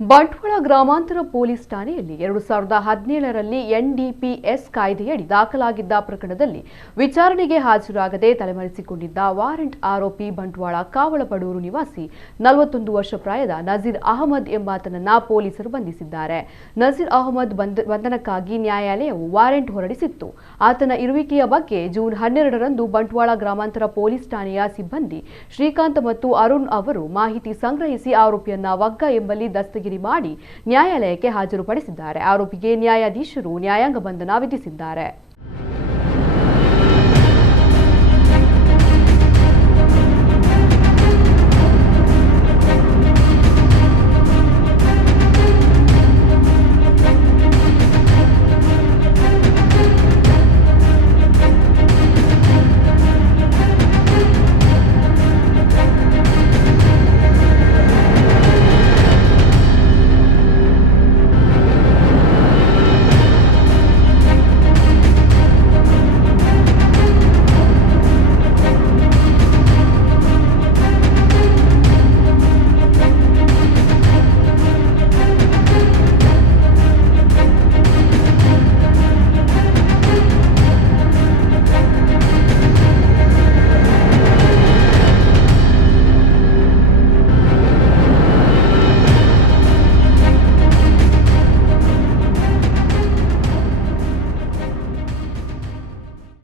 ಬಂಟ್ವಾಳ ಗ್ರಾಮಾಂತರ ಪೊಲೀಸ್ ಠಾಣೆಯಲ್ಲಿ 2017ರಲ್ಲಿ ಎನ್ಡಿಪಿಎಸ್ ಕಾಯ್ದೆಯಡಿ ದಾಖಲಾಗಿದ್ದ ಪ್ರಕರಣದಲ್ಲಿ ವಿಚಾರಣೆಗೆ ಹಾಜರಾಗದೆ ತಲೆಮರೆಸಿಕೊಂಡಿದ್ದ ವಾರೆಂಟ್ ಆರೋಪಿ ಬಂಟ್ವಾಳ ಕಾವಳಪಡೂರು ನಿವಾಸಿ 41 ವರ್ಷ ಪ್ರಾಯದ ನಜೀರ್ ಅಹಮದ್ ಎಂಬಾತನನ್ನ ಪೊಲೀಸರು ಬಂಧಿಸಿದ್ದಾರೆ. ನಜೀರ್ ಅಹಮದ್ ಬಂಧನಕ್ಕಾಗಿ ನ್ಯಾಯಾಲಯವು ವಾರೆಂಟ್ ಹೊರಡಿಸಿತ್ತು. ಆತನ ಇರುವಿಕೆಯ ಬಗ್ಗೆ ಜೂನ್ 12ರಂದು ಬಂಟ್ವಾಳ ಗ್ರಾಮಾಂತರ ಪೊಲೀಸ್ ಠಾಣೆಯ ಸಿಬ್ಬಂದಿ ಶ್ರೀಕಾಂತ್ ಮತ್ತು ಅರುಣ್ ಅವರು ಮಾಹಿತಿ ಸಂಗ್ರಹಿಸಿ ಆರೋಪಿಯನ್ನ ವಗ್ಗ ಎಂಬಲ್ಲಿ ದಸ್ತಗಿರಿ ಮಾಡಿ ನ್ಯಾಯಾಲಯಕ್ಕೆ ಹಾಜರುಪಡಿಸಿದ್ದಾರೆ. ಆರೋಪಿಗೆ ನ್ಯಾಯಾಧೀಶರು ನ್ಯಾಯಾಂಗ ಬಂಧನ ವಿಧಿಸಿದ್ದಾರೆ.